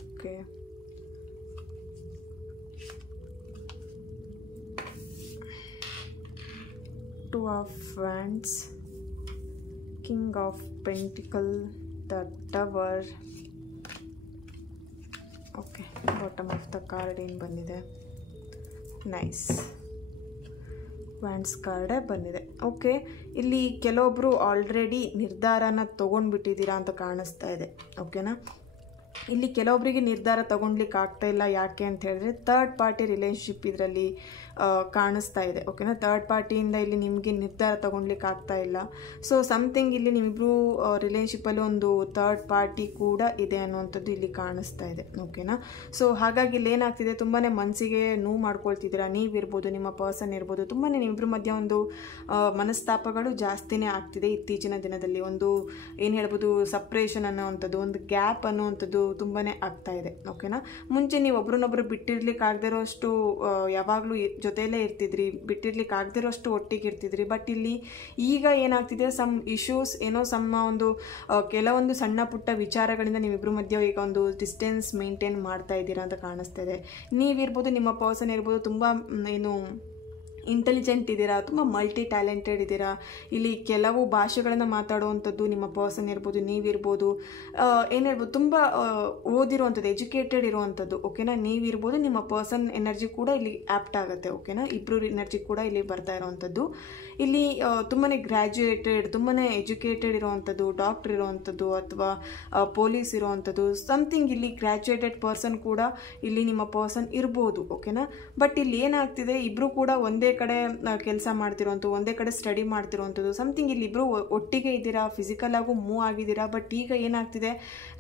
okay, 2 of Wands, King of Pentacle, the Tower. Okay, bottom of the card ಏನು ಬಂದಿದೆ? ನೈಸ್, ವ್ಯಾಂಡ್ಸ್ ಕಾರ್ಡೇ ಬಂದಿದೆ. ಓಕೆ, ಇಲ್ಲಿ ಕೆಲವೊಬ್ಬರು ಆಲ್ರೆಡಿ ನಿರ್ಧಾರನ ತೊಗೊಂಡ್ಬಿಟ್ಟಿದ್ದೀರಾ ಅಂತ ಕಾಣಿಸ್ತಾ ಇದೆ. ಓಕೆನಾ? ಇಲ್ಲಿ ಕೆಲವೊಬ್ಬರಿಗೆ ನಿರ್ಧಾರ ತೊಗೊಳ್ಲಿಕ್ಕೆ ಆಗ್ತಾ ಇಲ್ಲ. ಯಾಕೆ ಅಂತ ಹೇಳಿದ್ರೆ ಥರ್ಡ್ ಪಾರ್ಟಿ ರಿಲೇಷನ್ಶಿಪ್ ಇದರಲ್ಲಿ ಕಾಣಿಸ್ತಾ ಇದೆ. ಓಕೆನಾ, ಥರ್ಡ್ ಪಾರ್ಟಿಯಿಂದ ಇಲ್ಲಿ ನಿಮಗೆ ನಿರ್ಧಾರ ತಗೊಳ್ಲಿಕ್ಕೆ ಆಗ್ತಾ ಇಲ್ಲ. ಸೊ ಸಮಥಿಂಗ್ ಇಲ್ಲಿ ನಿಮ್ಮಿಬ್ರು ರಿಲೇಶನ್ಶಿಪ್ಪಲ್ಲಿ ಒಂದು ಥರ್ಡ್ ಪಾರ್ಟಿ ಕೂಡ ಇದೆ ಅನ್ನುವಂಥದ್ದು ಇಲ್ಲಿ ಕಾಣಿಸ್ತಾ ಇದೆ. ಓಕೆನಾ, ಸೊ ಹಾಗಾಗಿ ಇಲ್ಲಿ ಏನಾಗ್ತಿದೆ, ತುಂಬಾ ಮನಸ್ಸಿಗೆ ನೋವು ಮಾಡ್ಕೊಳ್ತಿದ್ದೀರಾ. ನೀವಿರ್ಬೋದು, ನಿಮ್ಮ ಪರ್ಸನ್ ಇರ್ಬೋದು, ತುಂಬಾ ನಿಮ್ಮಿಬ್ರ ಮಧ್ಯೆ ಒಂದು ಮನಸ್ತಾಪಗಳು ಜಾಸ್ತಿನೇ ಆಗ್ತಿದೆ ಇತ್ತೀಚಿನ ದಿನದಲ್ಲಿ. ಒಂದು ಏನು ಹೇಳ್ಬೋದು, ಸಪ್ರೇಷನ್ ಅನ್ನೋವಂಥದ್ದು, ಒಂದು ಗ್ಯಾಪ್ ಅನ್ನೋವಂಥದ್ದು ತುಂಬಾ ಆಗ್ತಾ ಇದೆ. ಓಕೆನಾ, ಮುಂಚೆ ನೀವು ಒಬ್ರನ್ನೊಬ್ರು ಬಿಟ್ಟಿರ್ಲಿಕ್ಕೆ ಆಗದಿರೋಷ್ಟು ಯಾವಾಗಲೂ ಜೊತೆಯಲ್ಲೇ ಇರ್ತಿದ್ರಿ, ಬಿಟ್ಟಿರ್ಲಿಕ್ಕೆ ಆಗದಿರೋಷ್ಟು ಒಟ್ಟಿಗೆ ಇರ್ತಿದ್ರಿ. ಬಟ್ ಇಲ್ಲಿ ಈಗ ಏನಾಗ್ತಿದೆ, ಸಮ್ ಇಶ್ಯೂಸ್ ಏನೋ ಒಂದು ಕೆಲವೊಂದು ಸಣ್ಣ ಪುಟ್ಟ ವಿಚಾರಗಳಿಂದ ನೀವಿಬ್ರ ಮಧ್ಯೆ ಈಗ ಒಂದು ಡಿಸ್ಟೆನ್ಸ್ ಮೇಂಟೈನ್ ಮಾಡ್ತಾ ಇದ್ದೀರಾ ಅಂತ ಕಾಣಿಸ್ತಾ ಇದೆ. ನೀವಿರ್ಬೋದು, ನಿಮ್ಮ ಪರ್ಸನ್ ಇರ್ಬೋದು, ತುಂಬ ಏನು ಇಂಟೆಲಿಜೆಂಟ್ ಇದ್ದೀರಾ, ತುಂಬ ಮಲ್ಟಿ ಟ್ಯಾಲೆಂಟೆಡ್ ಇದ್ದೀರಾ. ಇಲ್ಲಿ ಕೆಲವು ಭಾಷೆಗಳನ್ನು ಮಾತಾಡುವಂಥದ್ದು ನಿಮ್ಮ ಪರ್ಸನ್ ಇರ್ಬೋದು, ನೀವಿರ್ಬೋದು, ಏನು ಹೇಳ್ಬೋದು, ತುಂಬ ಓದಿರುವಂಥದ್ದು, ಎಜುಕೇಟೆಡ್ ಇರುವಂಥದ್ದು. ಓಕೆನಾ, ನೀವಿರ್ಬೋದು, ನಿಮ್ಮ ಪರ್ಸನ್ ಎನರ್ಜಿ ಕೂಡ ಇಲ್ಲಿ ಆ್ಯಪ್ಟ್ ಆಗುತ್ತೆ. ಓಕೆನಾ, ಇಬ್ಬರು ಎನರ್ಜಿ ಕೂಡ ಇಲ್ಲಿ ಬರ್ತಾ ಇರೋವಂಥದ್ದು. ಇಲ್ಲಿ ತುಂಬಾ ಗ್ರ್ಯಾಜುಯೇಟೆಡ್, ತುಂಬಾ ಎಜುಕೇಟೆಡ್ ಇರುವಂಥದ್ದು, ಡಾಕ್ಟರ್ ಇರುವಂಥದ್ದು ಅಥವಾ ಪೊಲೀಸ್ ಇರುವಂಥದ್ದು, ಸಮಥಿಂಗ್ ಇಲ್ಲಿ ಗ್ರ್ಯಾಜುಯೇಟೆಡ್ ಪರ್ಸನ್ ಕೂಡ ಇಲ್ಲಿ ನಿಮ್ಮ ಪರ್ಸನ್ ಇರ್ಬೋದು. ಓಕೆನಾ, ಬಟ್ ಇಲ್ಲಿ ಏನಾಗ್ತಿದೆ, ಇಬ್ಬರು ಕೂಡ ಒಂದೇ ಕಡೆ ಕೆಲಸ ಮಾಡ್ತಿರೋಂಥದ್ದು, ಒಂದೇ ಕಡೆ ಸ್ಟಡಿ ಮಾಡ್ತಿರೋವಂಥದ್ದು, ಸಮಥಿಂಗ್ ಇಲ್ಲಿ ಇಬ್ಬರು ಒಟ್ಟಿಗೆ ಇದ್ದೀರಾ, ಫಿಸಿಕಲ್ ಆಗು ಮೂವ್ ಆಗಿದ್ದೀರಾ. ಬಟ್ ಈಗ ಏನಾಗ್ತಿದೆ,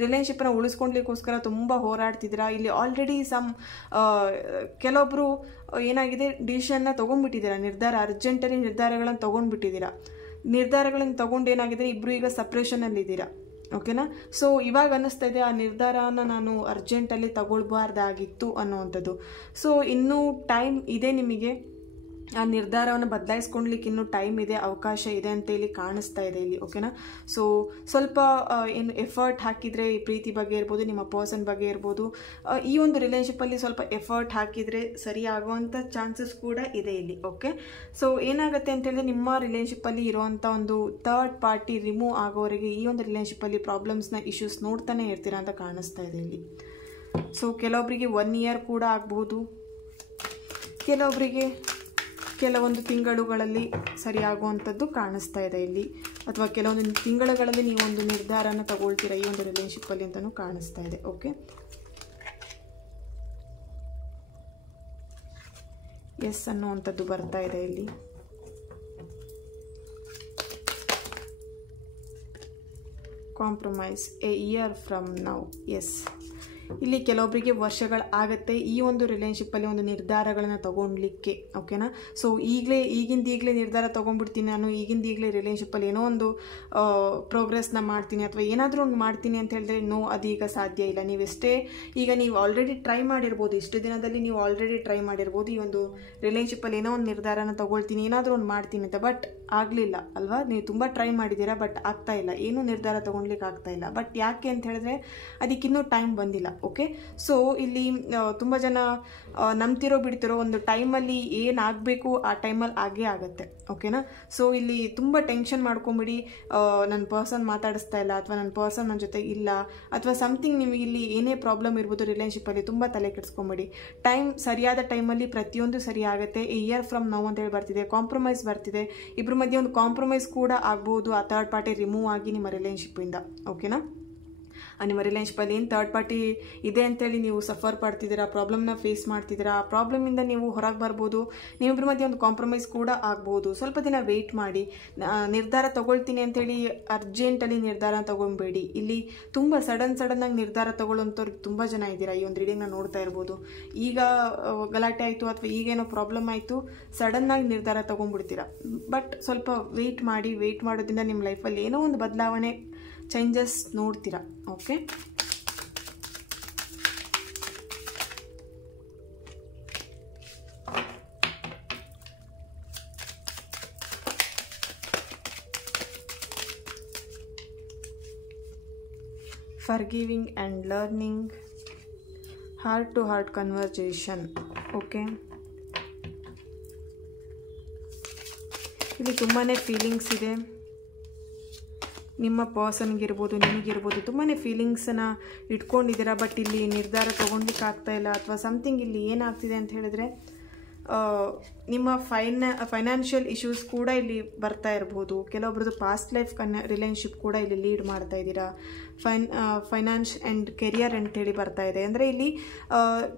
ರಿಲೇಶನ್ಶಿಪ್ನ ಉಳಿಸ್ಕೊಳ್ಲಿಕ್ಕೋಸ್ಕರ ತುಂಬ ಹೋರಾಡ್ತಿದ್ದೀರಾ. ಇಲ್ಲಿ ಆಲ್ರೆಡಿ ಕೆಲವೊಬ್ರು ಏನಾಗಿದೆ, ಡಿಸಿಷನ್ನ ತೊಗೊಂಡ್ಬಿಟ್ಟಿದ್ದೀರಾ, ಅರ್ಜೆಂಟರಿ ನಿರ್ಧಾರಗಳನ್ನು ತೊಗೊಂಡ್ಬಿಟ್ಟಿದ್ದೀರಾ. ನಿರ್ಧಾರಗಳನ್ನು ತೊಗೊಂಡು ಏನಾಗಿದೆ, ಇಬ್ಬರು ಈಗ ಸಪ್ರೇಷನಲ್ಲಿದ್ದೀರಾ. ಓಕೆನಾ, ಸೊ ಇವಾಗ ಅನ್ನಿಸ್ತಾ ಇದೆ, ಆ ನಿರ್ಧಾರನ ನಾನು ಅರ್ಜೆಂಟಲ್ಲಿ ತಗೊಳ್ಬಾರ್ದಾಗಿತ್ತು ಅನ್ನೋವಂಥದ್ದು. ಸೊ ಇನ್ನೂ ಟೈಮ್ ಇದೆ ನಿಮಗೆ, ಆ ನಿರ್ಧಾರವನ್ನು ಬದಲಾಯಿಸ್ಕೊಳ್ಲಿಕ್ಕೆ ಇನ್ನೂ ಟೈಮ್ ಇದೆ, ಅವಕಾಶ ಇದೆ ಅಂತ ಇಲ್ಲಿ ಕಾಣಿಸ್ತಾ ಇದೆ ಇಲ್ಲಿ. ಓಕೆನಾ, ಸೊ ಸ್ವಲ್ಪ ಏನು ಎಫರ್ಟ್ ಹಾಕಿದರೆ ಈ ಪ್ರೀತಿ ಬಗ್ಗೆ ಇರ್ಬೋದು, ನಿಮ್ಮ ಪರ್ಸನ್ ಬಗ್ಗೆ ಇರ್ಬೋದು, ಈ ಒಂದು ರಿಲೇಶನ್ಶಿಪ್ಪಲ್ಲಿ ಸ್ವಲ್ಪ ಎಫರ್ಟ್ ಹಾಕಿದರೆ ಸರಿ ಆಗುವಂಥ ಚಾನ್ಸಸ್ ಕೂಡ ಇದೆ ಇಲ್ಲಿ. ಓಕೆ, ಸೊ ಏನಾಗುತ್ತೆ ಅಂತ ಹೇಳಿದ್ರೆ, ನಿಮ್ಮ ರಿಲೇಶನ್ಶಿಪ್ಪಲ್ಲಿ ಇರುವಂಥ ಒಂದು ಥರ್ಡ್ ಪಾರ್ಟಿ ರಿಮೂವ್ ಆಗೋವರೆಗೆ ಈ ಒಂದು ರಿಲೇಶನ್ಶಿಪ್ಪಲ್ಲಿ ಪ್ರಾಬ್ಲಮ್ಸ್ನ ಇಶ್ಯೂಸ್ ನೋಡ್ತಾನೆ ಇರ್ತೀರಾ ಅಂತ ಕಾಣಿಸ್ತಾ ಇದೆ ಇಲ್ಲಿ. ಸೊ ಕೆಲವೊಬ್ಬರಿಗೆ 1 year ಕೂಡ ಆಗಬಹುದು, ಕೆಲವೊಬ್ಬರಿಗೆ ಕೆಲವೊಂದು ತಿಂಗಳುಗಳಲ್ಲಿ ಸರಿಯಾಗುವಂಥದ್ದು ಕಾಣಿಸ್ತಾ ಇದೆ ಇಲ್ಲಿ, ಅಥವಾ ಕೆಲವೊಂದು ತಿಂಗಳುಗಳಲ್ಲಿ ನೀವು ಒಂದು ನಿರ್ಧಾರನ ತಗೊಳ್ತೀರಾ ಈ ಒಂದು ರಿಲೇಶನ್ಶಿಪ್ಪಲ್ಲಿ ಅಂತಲೂ ಕಾಣಿಸ್ತಾ ಇದೆ. ಓಕೆ, ಎಸ್ ಅನ್ನುವಂಥದ್ದು ಬರ್ತಾ ಇದೆ ಇಲ್ಲಿ. Compromise a year from now. Yes, ಇಲ್ಲಿ ಕೆಲವೊಬ್ಬರಿಗೆ ವರ್ಷಗಳಾಗತ್ತೆ ಈ ಒಂದು ರಿಲೇಶನ್ಶಿಪ್ಪಲ್ಲಿ ಒಂದು ನಿರ್ಧಾರಗಳನ್ನು ತಗೊಳ್ಲಿಕ್ಕೆ. ಓಕೆನಾ, ಸೊ ಈಗಿಂದೀಗಲೇ ನಿರ್ಧಾರ ತೊಗೊಂಡ್ಬಿಡ್ತೀನಿ ನಾನು, ಈಗಿಂದೀಗಲೇ ರಿಲೇಶನ್ಶಿಪ್ಪಲ್ಲಿ ಏನೋ ಒಂದು ಪ್ರೋಗ್ರೆಸ್ನ ಮಾಡ್ತೀನಿ ಅಥವಾ ಏನಾದರೂ ಒಂದು ಮಾಡ್ತೀನಿ ಅಂತ ಹೇಳಿದ್ರೆ, ನೋ, ಅದೀಗ ಸಾಧ್ಯ ಇಲ್ಲ. ನೀವೆಷ್ಟೇ ಈಗ ನೀವು ಆಲ್ರೆಡಿ ಟ್ರೈ ಮಾಡಿರ್ಬೋದು, ಇಷ್ಟು ದಿನದಲ್ಲಿ ನೀವು ಆಲ್ರೆಡಿ ಟ್ರೈ ಮಾಡಿರ್ಬೋದು ಈ ಒಂದು ರಿಲೇಶನ್ಶಿಪ್ಪಲ್ಲಿ ಏನೋ ಒಂದು ನಿರ್ಧಾರನ ತಗೊಳ್ತೀನಿ, ಏನಾದರೂ ಒಂದು ಮಾಡ್ತೀನಿ ಅಂತ. ಬಟ್ ಆಗಲಿಲ್ಲ ಅಲ್ವಾ, ನೀವು ತುಂಬ ಟ್ರೈ ಮಾಡಿದ್ದೀರಾ, ಬಟ್ ಆಗ್ತಾ ಇಲ್ಲ, ಏನೂ ನಿರ್ಧಾರ ತೊಗೊಳ್ಲಿಕ್ಕೆ ಆಗ್ತಾ ಇಲ್ಲ. ಬಟ್ ಯಾಕೆ ಅಂತ ಹೇಳಿದ್ರೆ, ಅದಕ್ಕಿನ್ನೂ ಟೈಮ್ ಬಂದಿಲ್ಲ. ಓಕೆ, ಸೊ ಇಲ್ಲಿ ತುಂಬ ಜನ ನಂಬ್ತಿರೋ ಬಿಡ್ತಿರೋ, ಒಂದು ಟೈಮಲ್ಲಿ ಏನಾಗಬೇಕು ಆ ಟೈಮಲ್ಲಿ ಆಗೇ ಆಗುತ್ತೆ. ಓಕೆನಾ, ಸೊ ಇಲ್ಲಿ ತುಂಬ ಟೆನ್ಷನ್ ಮಾಡ್ಕೊಂಬಿಡಿ, ನನ್ನ ಪರ್ಸನ್ ಮಾತಾಡಿಸ್ತಾ ಇಲ್ಲ ಅಥವಾ ನನ್ನ ಪರ್ಸನ್ ನನ್ನ ಜೊತೆ ಇಲ್ಲ ಅಥವಾ ಸಮಥಿಂಗ್, ನಿಮಗೆ ಇಲ್ಲಿ ಏನೇ ಪ್ರಾಬ್ಲಮ್ ಇರ್ಬೋದು ರಿಲೇಶನ್ಶಿಪ್ಪಲ್ಲಿ, ತುಂಬ ತಲೆ ಕೆಡಿಸ್ಕೊಂಬಿಡಿ. ಸರಿಯಾದ ಟೈಮಲ್ಲಿ ಪ್ರತಿಯೊಂದು ಸರಿ ಆಗುತ್ತೆ. ಎ ಇಯರ್ ಫ್ರಮ್ ನೌ ಅಂತ ಹೇಳಿ ಬರ್ತಿದೆ, ಕಾಂಪ್ರಮೈಸ್ ಬರ್ತಿದೆ, ಇಬ್ಬರ ಮಧ್ಯೆ ಒಂದು ಕಾಂಪ್ರಮೈಸ್ ಕೂಡ ಆಗ್ಬೋದು, ಆ ಥರ್ಡ್ ಪಾರ್ಟಿ ರಿಮೂವ್ ಆಗಿ ನಿಮ್ಮ ರಿಲೇಶನ್ಶಿಪ್ಪಿಂದ. ಓಕೆನಾ, ನಿಮ್ಮ ರಿಲೇಶನ್ಶಿಪ್ಪಲ್ಲಿ ಏನು ಥರ್ಡ್ ಪಾರ್ಟಿ ಇದೆ ಅಂತೇಳಿ ನೀವು ಸಫರ್ ಪಡ್ತಿದ್ದೀರಾ, ಪ್ರಾಬ್ಲಮ್ನ ಫೇಸ್ ಮಾಡ್ತಿದ್ದೀರಾ, ಆ ಪ್ರಾಬ್ಲಮಿಂದ ನೀವು ಹೊರಗೆ ಬರ್ಬೋದು, ನೀವಿಬ್ಬರ ಮಧ್ಯೆ ಒಂದು ಕಾಂಪ್ರಮೈಸ್ ಕೂಡ ಆಗ್ಬೋದು. ಸ್ವಲ್ಪ ದಿನ ವೆಯ್ಟ್ ಮಾಡಿ. ನಿರ್ಧಾರ ತಗೊಳ್ತೀನಿ ಅಂತೇಳಿ ಅರ್ಜೆಂಟಲ್ಲಿ ನಿರ್ಧಾರ ತಗೊಳ್ಬೇಡಿ. ಇಲ್ಲಿ ತುಂಬ ಸಡನ್ನಾಗಿ ನಿರ್ಧಾರ ತಗೊಳ್ಳೋಂಥವ್ರಿಗೆ ತುಂಬ ಜನ ಇದ್ದೀರಾ, ಈ ಒಂದು ರೀಡಿಂಗ್ನ ನೋಡ್ತಾ ಇರ್ಬೋದು. ಈಗ ಗಲಾಟೆ ಆಯಿತು ಅಥವಾ ಈಗೇನೋ ಪ್ರಾಬ್ಲಮ್ ಆಯಿತು, ಸಡನ್ನಾಗಿ ನಿರ್ಧಾರ ತೊಗೊಂಡ್ಬಿಡ್ತೀರಾ. ಬಟ್ ಸ್ವಲ್ಪ ವೆಯ್ಟ್ ಮಾಡಿ. ವೆಯ್ಟ್ ಮಾಡೋದ್ರಿಂದ ನಿಮ್ಮ ಲೈಫಲ್ಲಿ ಏನೋ ಒಂದು ಬದಲಾವಣೆ, ಚೇಂಜಸ್ ನೋಡ್ತೀರಾ. Okay, forgiving and learning, heart to heart conversation. Okay, ಇಲ್ಲಿ ತುಂಬಾ ಫೀಲಿಂಗ್ಸ್ ಇದೆ. ನಿಮ್ಮ ಪರ್ಸನ್ಗಿರ್ಬೋದು, ನಿಮಗಿರ್ಬೋದು, ತುಂಬಾ ಫೀಲಿಂಗ್ಸನ್ನು ಇಟ್ಕೊಂಡಿದ್ದೀರಾ. ಬಟ್ ಇಲ್ಲಿ ನಿರ್ಧಾರ ತೊಗೊಳ್ಲಿಕ್ಕೆ ಆಗ್ತಾ ಇಲ್ಲ ಅಥವಾ ಸಮಥಿಂಗ್. ಇಲ್ಲಿ ಏನಾಗ್ತಿದೆ ಅಂತ ಹೇಳಿದ್ರೆ, ನಿಮ್ಮ ಫೈನಾನ್ಷಿಯಲ್ ಇಶ್ಯೂಸ್ ಕೂಡ ಇಲ್ಲಿ ಬರ್ತಾ ಇರ್ಬೋದು. ಕೆಲವೊಬ್ರದ್ದು ಪಾಸ್ಟ್ ಲೈಫ್ ರಿಲೇಶನ್ಶಿಪ್ ಕೂಡ ಇಲ್ಲಿ ಲೀಡ್ ಮಾಡ್ತಾ ಇದ್ದೀರಾ. ಫೈನಾನ್ಸ್ ಆ್ಯಂಡ್ ಕೆರಿಯರ್ ಅಂತೇಳಿ ಬರ್ತಾ ಇದೆ. ಅಂದರೆ ಇಲ್ಲಿ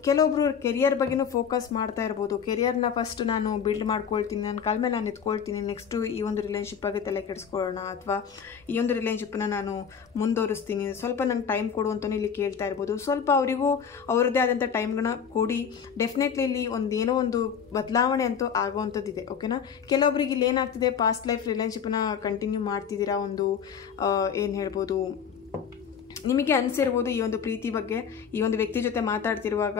ಕೆಲವೊಬ್ರು ಕೆರಿಯರ್ ಬಗ್ಗೆನೂ ಫೋಕಸ್ ಮಾಡ್ತಾ ಇರ್ಬೋದು. ಕೆರಿಯರ್ನ ಫಸ್ಟ್ ನಾನು ಬಿಲ್ಡ್ ಮಾಡ್ಕೊಳ್ತೀನಿ, ನನ್ನ ಕಾಲ ಮೇಲೆ ನಾನು ನಿಂತ್ಕೊಳ್ತೀನಿ, ನೆಕ್ಸ್ಟು ಈ ಒಂದು ರಿಲೇಶನ್ಶಿಪ್ ಬಗ್ಗೆ ತಲೆ ಕೆಡಿಸ್ಕೊಳ್ಳೋಣ, ಅಥವಾ ಈ ಒಂದು ರಿಲೇಶನ್ಶಿಪ್ನ ನಾನು ಮುಂದುವರಿಸ್ತೀನಿ, ಸ್ವಲ್ಪ ನಂಗೆ ಟೈಮ್ ಕೊಡು ಅಂತಲೂ ಇಲ್ಲಿ ಕೇಳ್ತಾ ಇರ್ಬೋದು. ಸ್ವಲ್ಪ ಅವರಿಗೂ ಅವ್ರದ್ದೇ ಆದಂಥ ಟೈಮ್ಗಳನ್ನ ಕೊಡಿ. ಡೆಫಿನೆಟ್ಲಿ ಇಲ್ಲಿ ಏನೋ ಒಂದು ಬದಲಾವಣೆ ಅಂತೂ ಆಗುವಂಥದ್ದಿದೆ. ಓಕೆನಾ. ಕೆಲವೊಬ್ರಿಗೆ ಇಲ್ಲಿ ಏನಾಗ್ತಿದೆ, ಪಾಸ್ಟ್ ಲೈಫ್ ರಿಲೇಶನ್ಶಿಪ್ನ ಕಂಟಿನ್ಯೂ ಮಾಡ್ತಿದ್ದೀರಾ. ಏನು ಹೇಳ್ಬೋದು, ನಿಮಗೆ ಅನಿಸಿರ್ಬೋದು ಈ ಒಂದು ಪ್ರೀತಿ ಬಗ್ಗೆ, ಈ ಒಂದು ವ್ಯಕ್ತಿ ಜೊತೆ ಮಾತಾಡ್ತಿರುವಾಗ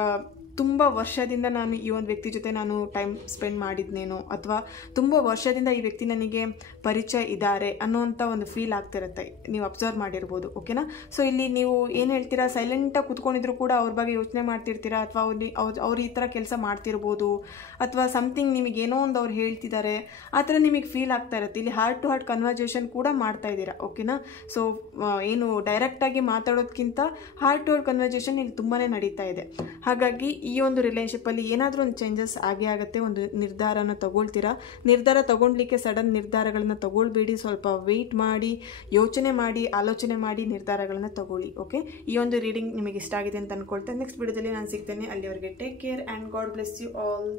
ತುಂಬ ವರ್ಷದಿಂದ ನಾನು ಈ ಒಂದು ವ್ಯಕ್ತಿ ಜೊತೆ ನಾನು ಟೈಮ್ ಸ್ಪೆಂಡ್ ಮಾಡಿದ್ನೇನೋ, ಅಥವಾ ತುಂಬ ವರ್ಷದಿಂದ ಈ ವ್ಯಕ್ತಿ ನನಗೆ ಪರಿಚಯ ಇದ್ದಾರೆ ಅನ್ನೋವಂಥ ಒಂದು ಫೀಲ್ ಆಗ್ತಿರುತ್ತೆ. ನೀವು ಅಬ್ಸರ್ವ್ ಮಾಡಿರ್ಬೋದು. ಓಕೆನಾ. ಸೊ ಇಲ್ಲಿ ನೀವು ಏನು ಹೇಳ್ತೀರಾ, ಸೈಲೆಂಟಾಗಿ ಕೂತ್ಕೊಂಡಿದ್ರು ಕೂಡ ಅವ್ರ ಬಗ್ಗೆ ಯೋಚನೆ ಮಾಡ್ತಿರ್ತೀರಾ, ಅಥವಾ ಅವ್ರು ಈ ಥರ ಕೆಲಸ ಮಾಡ್ತಿರ್ಬೋದು, ಅಥವಾ ಸಮಥಿಂಗ್ ನಿಮಗೇನೋ ಒಂದು ಅವ್ರು ಹೇಳ್ತಿದ್ದಾರೆ, ಆ ಥರ ನಿಮಗೆ ಫೀಲ್ ಆಗ್ತಾ ಇರುತ್ತೆ. ಇಲ್ಲಿ ಹಾರ್ಟ್ ಟು ಹಾರ್ಟ್ ಕನ್ವರ್ಸೇಷನ್ ಕೂಡ ಮಾಡ್ತಾ ಇದ್ದೀರಾ. ಓಕೆನಾ. ಸೊ ಏನು ಡೈರೆಕ್ಟಾಗಿ ಮಾತಾಡೋದಕ್ಕಿಂತ ಹಾರ್ಟ್ ಟು ಹಾರ್ಟ್ ಕನ್ವರ್ಸೇಷನ್ ಇಲ್ಲಿ ತುಂಬಾ ನಡೀತಾ ಇದೆ. ಹಾಗಾಗಿ ಈ ಒಂದು ರಿಲೇಶನ್ಶಿಪ್ಪಲ್ಲಿ ಏನಾದರೂ ಒಂದು ಚೇಂಜಸ್ ಆಗೇ ಆಗುತ್ತೆ. ಒಂದು ನಿರ್ಧಾರನ ತಗೊಳ್ತೀರಾ. ನಿರ್ಧಾರ ತಗೊಳ್ಲಿಕ್ಕೆ ಸಡನ್ ನಿರ್ಧಾರಗಳನ್ನ ತಗೊಳ್ಬೇಡಿ. ಸ್ವಲ್ಪ ವೆಯ್ಟ್ ಮಾಡಿ, ಯೋಚನೆ ಮಾಡಿ, ಆಲೋಚನೆ ಮಾಡಿ ನಿರ್ಧಾರಗಳನ್ನ ತಗೊಳ್ಳಿ. ಓಕೆ. ಈ ಒಂದು ರೀಡಿಂಗ್ ನಿಮಗೆ ಇಷ್ಟ ಆಗಿದೆ ಅಂತ ಅನ್ಕೊಳ್ತೇನೆ. ನೆಕ್ಸ್ಟ್ ವಿಡಿಯೋದಲ್ಲಿ ನಾನು ಸಿಗ್ತೇನೆ. ಅಲ್ಲಿವರೆಗೆ take care and God bless you all.